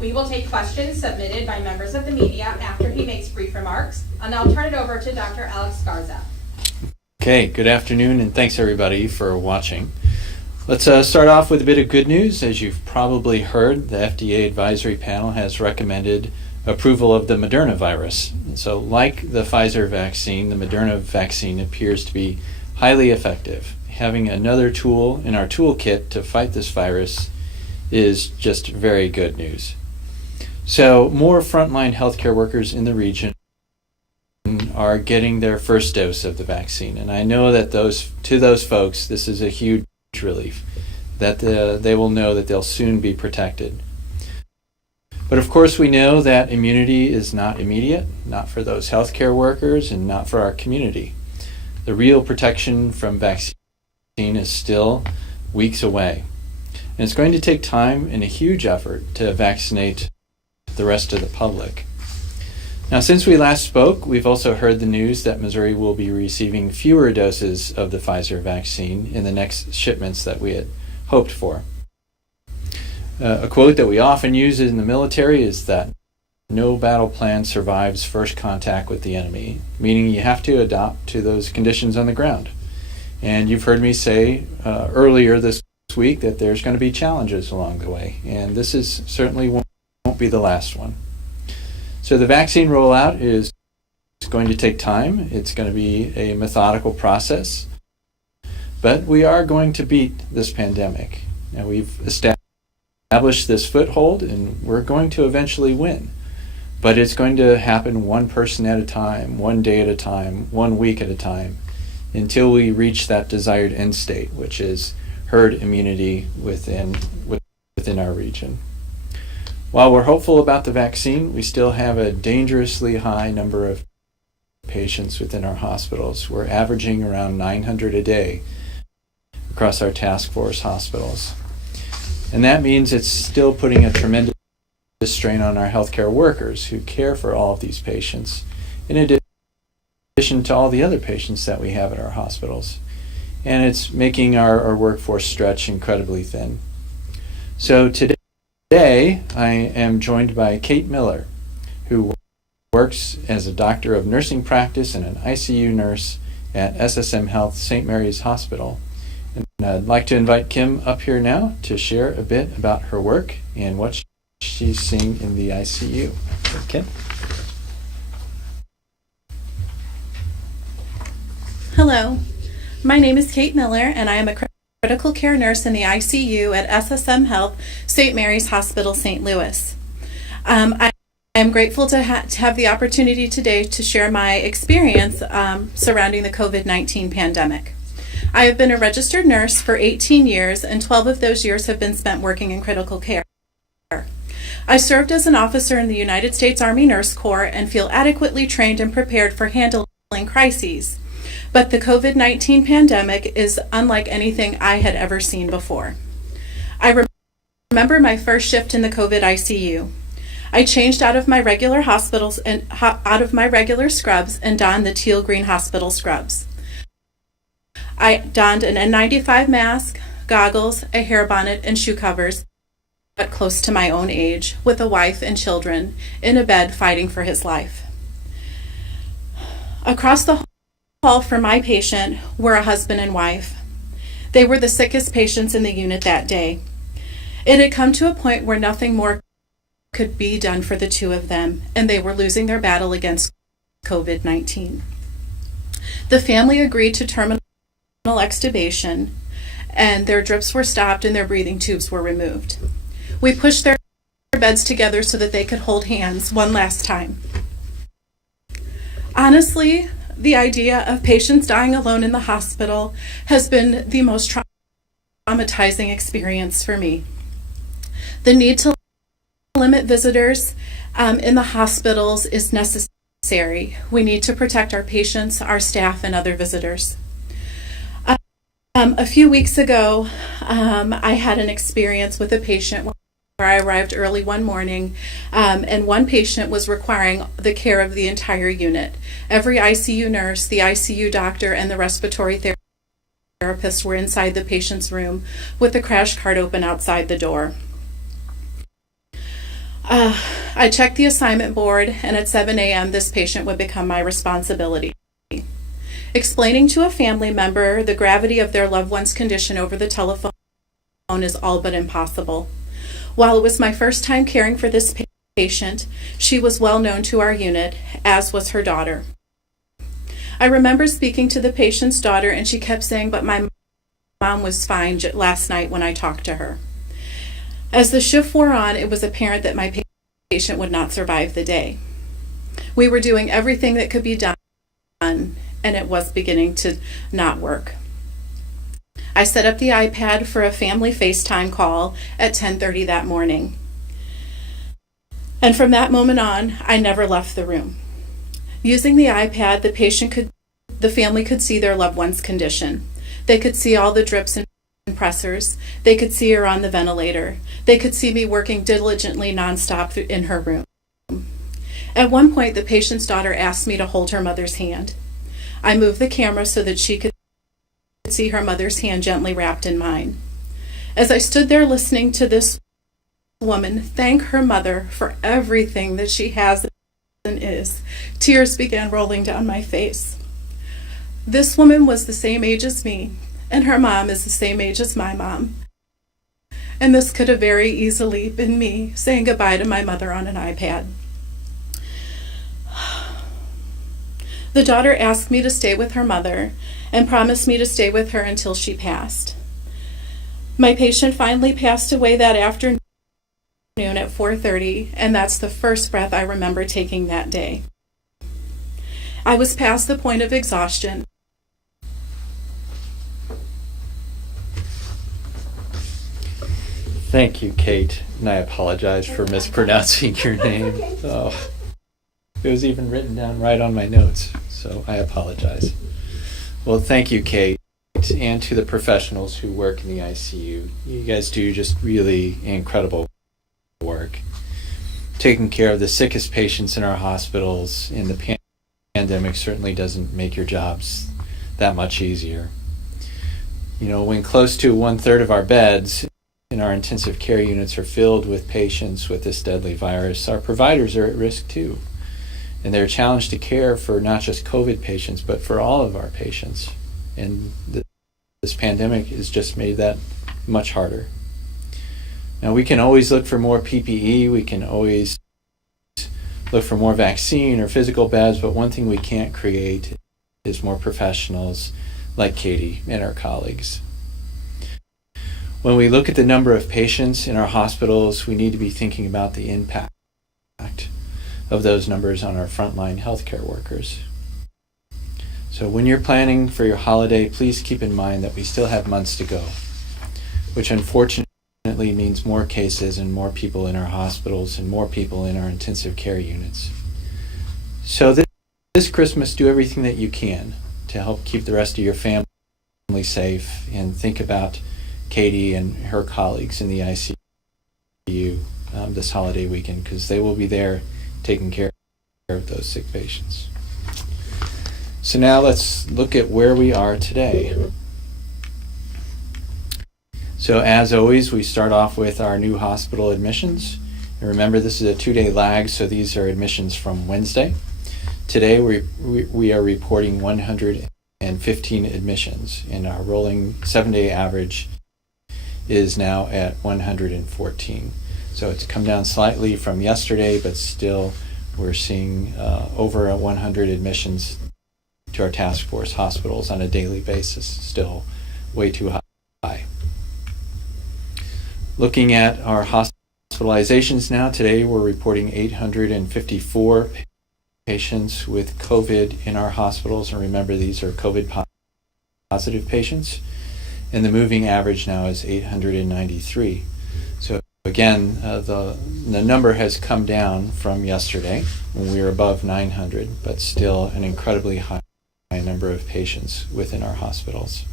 We will take questions submitted by members of the media after he makes brief remarks, and I'll turn it over to Dr. Alex Garza. Okay, good afternoon, and thanks everybody for watching. Let's start off with a bit of good news. As you've probably heard, the FDA advisory panel has recommended approval of the Moderna virus. So like the Pfizer vaccine, the Moderna vaccine appears to be highly effective. Having another tool in our toolkit to fight this virus is just very good news. So more frontline healthcare workers in the region are getting their first dose of the vaccine. And I know that to those folks, this is a huge relief, that they will know that they'll soon be protected. But of course we know that immunity is not immediate, not for those healthcare workers and not for our community. The real protection from vaccine is still weeks away. And it's going to take time and a huge effort to vaccinate the rest of the public. Now, since we last spoke, we've also heard the news that Missouri will be receiving fewer doses of the Pfizer vaccine in the next shipments that we had hoped for. A quote that we often use in the military is that no battle plan survives first contact with the enemy, meaning you have to adapt to those conditions on the ground. And you've heard me say earlier this week that there's going to be challenges along the way, and this is certainly won't be the last one. So the vaccine rollout is going to take time. It's going to be a methodical process, but we are going to beat this pandemic. Now we've established this foothold, and we're going to eventually win. But it's going to happen one person at a time, one day at a time, 1 week at a time, until we reach that desired end state, which is herd immunity within our region. While we're hopeful about the vaccine, we still have a dangerously high number of patients within our hospitals. We're averaging around 900 a day across our task force hospitals. And that means it's still putting a tremendous strain on our healthcare workers who care for all of these patients, in addition to all the other patients that we have at our hospitals. And it's making our workforce stretch incredibly thin. So today I am joined by Kate Miller, who works as a doctor of nursing practice and an ICU nurse at SSM Health St. Mary's Hospital. And I'd like to invite Kim up here now to share a bit about her work and what she's seeing in the ICU. Kim? Hello, my name is Kate Miller, and I am a critical care nurse in the ICU at SSM Health St. Mary's Hospital, St. Louis. I am grateful to have the opportunity today to share my experience surrounding the COVID-19 pandemic. I have been a registered nurse for 18 years, and 12 of those years have been spent working in critical care. I served as an officer in the United States Army Nurse Corps and feel adequately trained and prepared for handling crises. But the COVID-19 pandemic is unlike anything I had ever seen before. I remember my first shift in the COVID ICU. I changed out of my regular hospitals and out of my regular scrubs and donned the teal green hospital scrubs. I donned an N95 mask, goggles, a hair bonnet, and shoe covers, but close to my own age, with a wife and children, in a bed fighting for his life. Across the hall from my patient were a husband and wife. They were the sickest patients in the unit that day. It had come to a point where nothing more could be done for the two of them, and they were losing their battle against COVID-19. The family agreed to terminal extubation, and their drips were stopped and their breathing tubes were removed. We pushed their beds together so that they could hold hands one last time. Honestly, the idea of patients dying alone in the hospital has been the most traumatizing experience for me. The need to limit visitors in the hospitals is necessary. We need to protect our patients, our staff, and other visitors. A few weeks ago, I had an experience with a patient where I arrived early one morning, and one patient was requiring the care of the entire unit. Every ICU nurse, the ICU doctor, and the respiratory therapist were inside the patient's room with the crash cart open outside the door. I checked the assignment board, and at 7 a.m., this patient would become my responsibility. Explaining to a family member the gravity of their loved one's condition over the telephone is all but impossible. While it was my first time caring for this patient, she was well known to our unit, as was her daughter. I remember speaking to the patient's daughter, and she kept saying, "But my mom was fine last night when I talked to her." As the shift wore on, it was apparent that my patient would not survive the day. We were doing everything that could be done, and it was beginning to not work. I set up the iPad for a family FaceTime call at 10:30 that morning. And from that moment on, I never left the room. Using the iPad, the family could see their loved one's condition. They could see all the drips and pressors. They could see her on the ventilator. They could see me working diligently nonstop in her room. At one point, the patient's daughter asked me to hold her mother's hand. I moved the camera so that she could see her mother's hand gently wrapped in mine. As I stood there listening to this woman thank her mother for everything that she has and is, tears began rolling down my face. This woman was the same age as me, and her mom is the same age as my mom. And this could have very easily been me saying goodbye to my mother on an iPad. The daughter asked me to stay with her mother and promised me to stay with her until she passed. My patient finally passed away that afternoon at 4:30, and that's the first breath I remember taking that day. I was past the point of exhaustion. Thank you, Kate, and I apologize for mispronouncing your name. Oh, it was even written down right on my notes, so I apologize. Well, thank you, Kate, and to the professionals who work in the ICU. You guys do just really incredible work. Taking care of the sickest patients in our hospitals in the pandemic certainly doesn't make your jobs that much easier. You know, when close to 1/3 of our beds in our intensive care units are filled with patients with this deadly virus, our providers are at risk too. And they're challenged to care for not just COVID patients, but for all of our patients. And this pandemic has just made that much harder. Now, we can always look for more PPE, we can always look for more vaccine or physical beds, but one thing we can't create is more professionals like Katie and our colleagues. When we look at the number of patients in our hospitals, we need to be thinking about the impact of those numbers on our frontline healthcare workers. So when you're planning for your holiday, please keep in mind that we still have months to go, which unfortunately means more cases and more people in our hospitals and more people in our intensive care units. So this Christmas, do everything that you can to help keep the rest of your family safe, and think about Katie and her colleagues in the ICU this holiday weekend, because they will be there taking care of those sick patients. So now let's look at where we are today. So as always, we start off with our new hospital admissions. And remember, this is a 2-day lag, so these are admissions from Wednesday. Today we are reporting 115 admissions, and our rolling 7-day average is now at 114. So it's come down slightly from yesterday, but still we're seeing over 100 admissions to our task force hospitals on a daily basis, still way too high. Looking at our hospitalizations now, today we're reporting 854 patients with COVID in our hospitals, and remember, these are COVID positive patients, and the moving average now is 893. So again, the number has come down from yesterday when we were above 900, but still an incredibly high number of patients within our hospitals.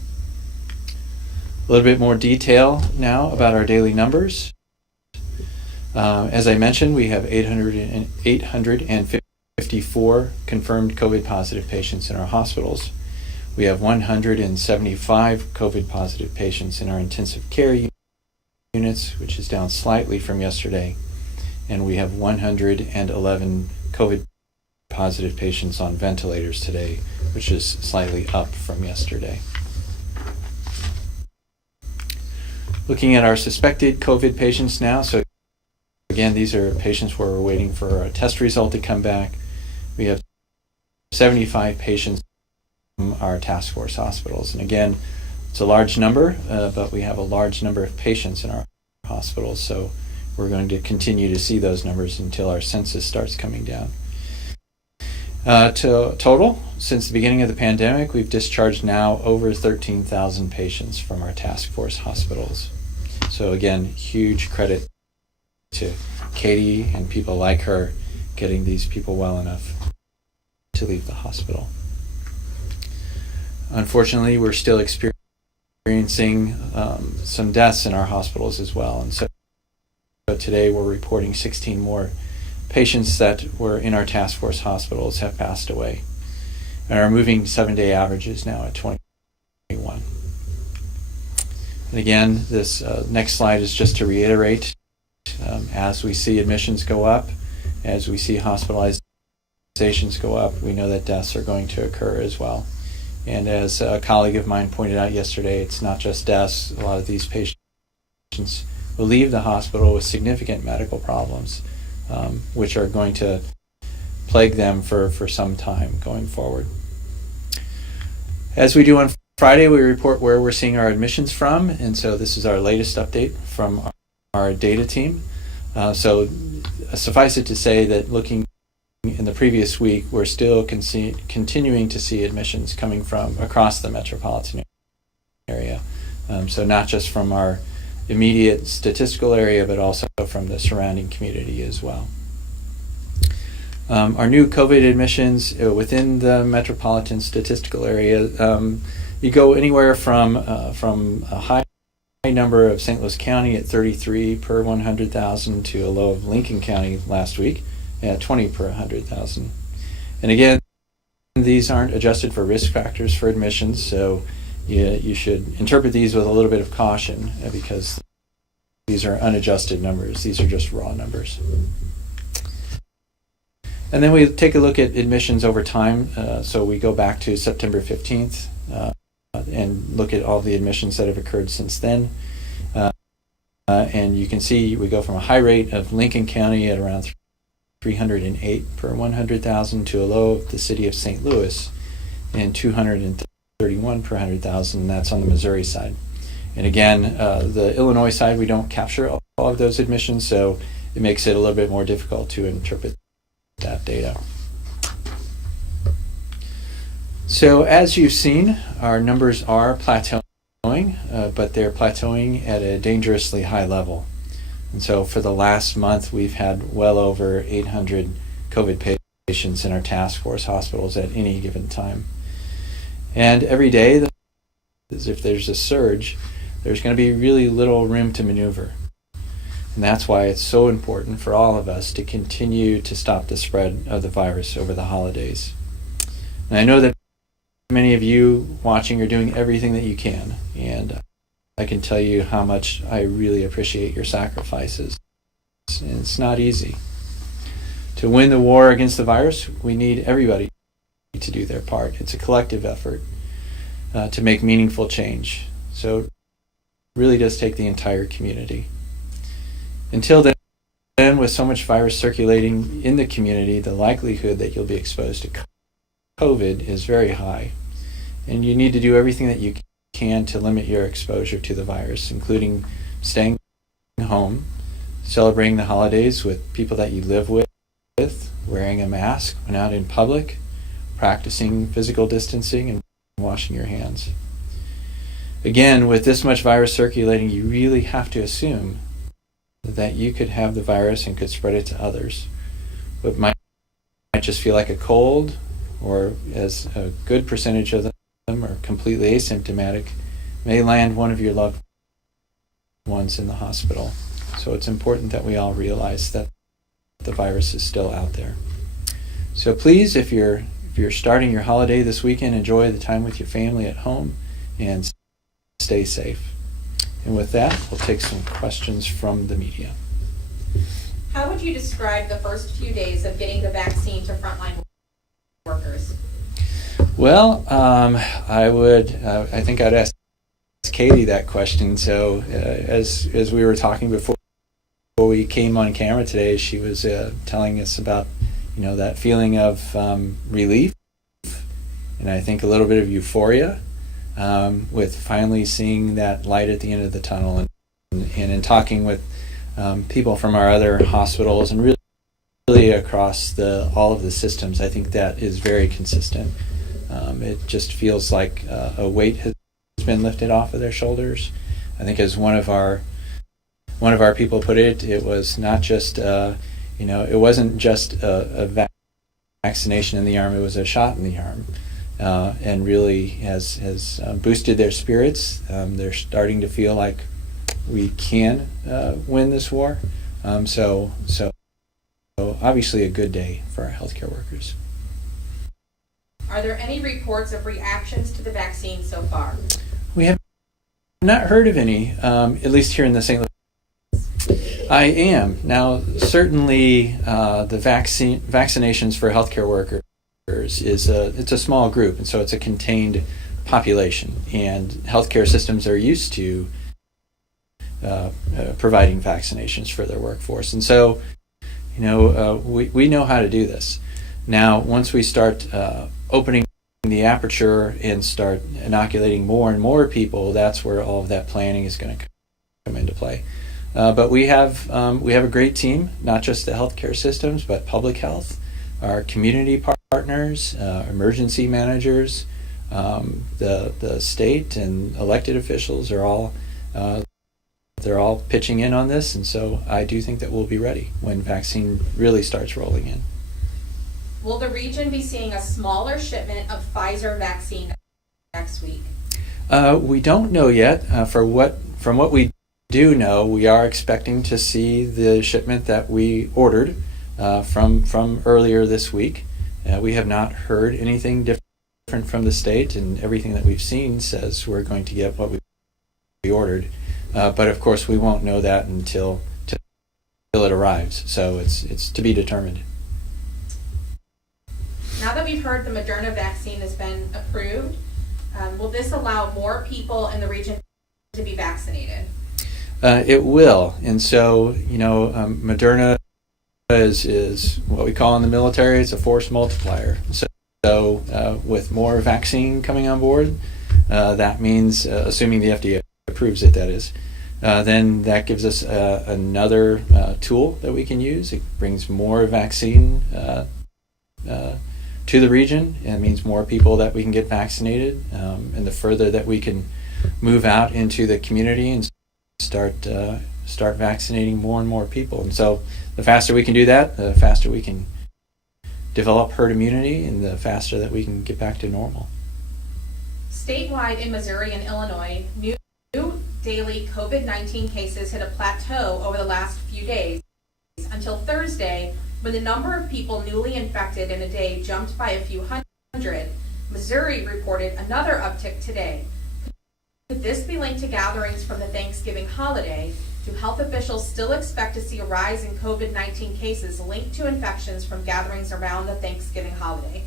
A little bit more detail now about our daily numbers. As I mentioned, we have 854 confirmed COVID positive patients in our hospitals. We have 175 COVID positive patients in our intensive care units, which is down slightly from yesterday. and we have 111 COVID positive patients on ventilators today, which is slightly up from yesterday. Looking at our suspected COVID patients now, so again, these are patients where we're waiting for a test result to come back. We have 75 patients from our task force hospitals. And again, it's a large number, but we have a large number of patients in our hospitals, so we're going to continue to see those numbers until our census starts coming down. Total, since the beginning of the pandemic, we've discharged now over 13,000 patients from our task force hospitals. So again, huge credit to Katie and people like her getting these people well enough to leave the hospital. Unfortunately, we're still experiencing some deaths in our hospitals as well. And so today we're reporting 16 more patients that were in our task force hospitals have passed away, and our moving 7-day average is now at 21. And again, this next slide is just to reiterate, as we see admissions go up, as we see hospitalizations go up, we know that deaths are going to occur as well. And as a colleague of mine pointed out yesterday, it's not just deaths. A lot of these patients will leave the hospital with significant medical problems, which are going to plague them for some time going forward. As we do on Friday, we report where we're seeing our admissions from, and so this is our latest update from our data team. So suffice it to say that looking in the previous week, we're still continuing to see admissions coming from across the metropolitan area. So not just from our immediate statistical area, but also from the surrounding community as well. Our new COVID admissions within the metropolitan statistical area, you go anywhere from a high number of St. Louis County at 33 per 100,000 to a low of Lincoln County last week at 20 per 100,000. And again, these aren't adjusted for risk factors for admissions, so you should interpret these with a little bit of caution because these are unadjusted numbers. These are just raw numbers. And then we take a look at admissions over time. So we go back to September 15th and look at all the admissions that have occurred since then. And you can see we go from a high rate of Lincoln County at around 308 per 100,000 to a low of the city of St. Louis and 231 per 100,000. That's on the Missouri side. And again, the Illinois side, we don't capture all of those admissions, so it makes it a little bit more difficult to interpret that data. So as you've seen, our numbers are plateauing, but they're plateauing at a dangerously high level. And so for the last month, we've had well over 800 COVID patients in our task force hospitals at any given time. And every day, as if there's a surge, there's going to be really little room to maneuver. And that's why it's so important for all of us to continue to stop the spread of the virus over the holidays. And I know that many of you watching are doing everything that you can, and I can tell you how much I really appreciate your sacrifices. And it's not easy. To win the war against the virus, we need everybody to do their part. It's a collective effort to make meaningful change. So it really does take the entire community. Until then, with so much virus circulating in the community, the likelihood that you'll be exposed to COVID is very high. And you need to do everything that you can to limit your exposure to the virus, including staying home, celebrating the holidays with people that you live with, wearing a mask when out in public, practicing physical distancing, and washing your hands. Again, with this much virus circulating, you really have to assume that you could have the virus and could spread it to others. What might just feel like a cold, or as a good percentage of them are completely asymptomatic, may land one of your loved ones in the hospital. So it's important that we all realize that the virus is still out there. So please, if you're starting your holiday this weekend, enjoy the time with your family at home and stay safe. And with that, we'll take some questions from the media. How would you describe the first few days of getting the vaccine to frontline workers? Well, I think I'd ask Katie that question. So as we were talking before we came on camera today, she was telling us about, that feeling of relief, and I think a little bit of euphoria with finally seeing that light at the end of the tunnel, and in talking with people from our other hospitals and really across all of the systems, I think that is very consistent. It just feels like a weight has been lifted off of their shoulders. I think as one of our people put it, it was not just it wasn't just a vaccination in the arm; it was a shot in the arm, and really has boosted their spirits. They're starting to feel like we can win this war. So obviously a good day for our healthcare workers. Are there any reports of reactions to the vaccine so far? We have not heard of any, at least here in the St. Louis. I am. Now, certainly the vaccinations for healthcare workers it's a small group, and so it's a contained population, and healthcare systems are used to providing vaccinations for their workforce. And so, we know how to do this. Now, once we start opening the aperture and start inoculating more and more people, that's where all of that planning is going to come into play. But we have a great team, not just the healthcare systems, but public health, our community partners, emergency managers, the state and elected officials are all they're all pitching in on this, and so I do think that we'll be ready when vaccine really starts rolling in. Will the region be seeing a smaller shipment of Pfizer vaccine next week? We don't know yet. From what we do know, we are expecting to see the shipment that we ordered from earlier this week. We have not heard anything different from the state, and everything that we've seen says we're going to get what we ordered. But of course, we won't know that until it arrives. So it's to be determined. Now that we've heard the Moderna vaccine has been approved, will this allow more people in the region to be vaccinated? It will, and so Moderna is what we call in the military, it's a force multiplier. So with more vaccine coming on board, that means, assuming the FDA approves it, that is, then that gives us another tool that we can use. It brings more vaccine to the region, and it means more people that we can get vaccinated, and the further that we can move out into the community and start vaccinating more and more people. And so the faster we can do that, the faster we can develop herd immunity, and the faster that we can get back to normal. Statewide in Missouri and Illinois, new daily COVID-19 cases hit a plateau over the last few days until Thursday, when the number of people newly infected in a day jumped by a few hundred. Missouri reported another uptick today. Could this be linked to gatherings from the Thanksgiving holiday? Do health officials still expect to see a rise in COVID-19 cases linked to infections from gatherings around the Thanksgiving holiday?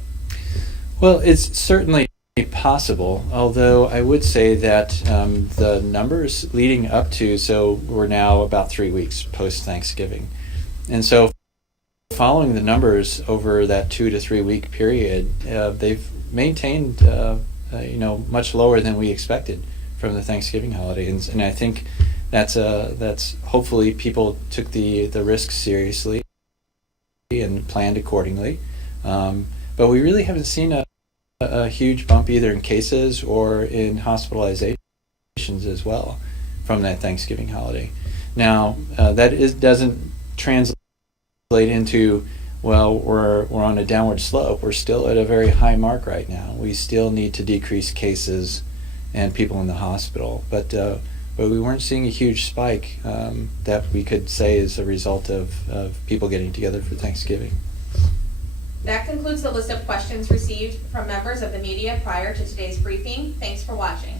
Well, it's certainly possible, although I would say that the numbers leading up to, so we're now about 3 weeks post-Thanksgiving. And so following the numbers over that 2 to 3 week period, they've maintained much lower than we expected from the Thanksgiving holiday. And I think that's hopefully people took the risks seriously and planned accordingly. But we really haven't seen a huge bump either in cases or in hospitalizations as well from that Thanksgiving holiday. Now, doesn't translate into, well, we're on a downward slope. We're still at a very high mark right now. We still need to decrease cases and people in the hospital, but we weren't seeing a huge spike that we could say is a result of people getting together for Thanksgiving. That concludes the list of questions received from members of the media prior to today's briefing. Thanks for watching.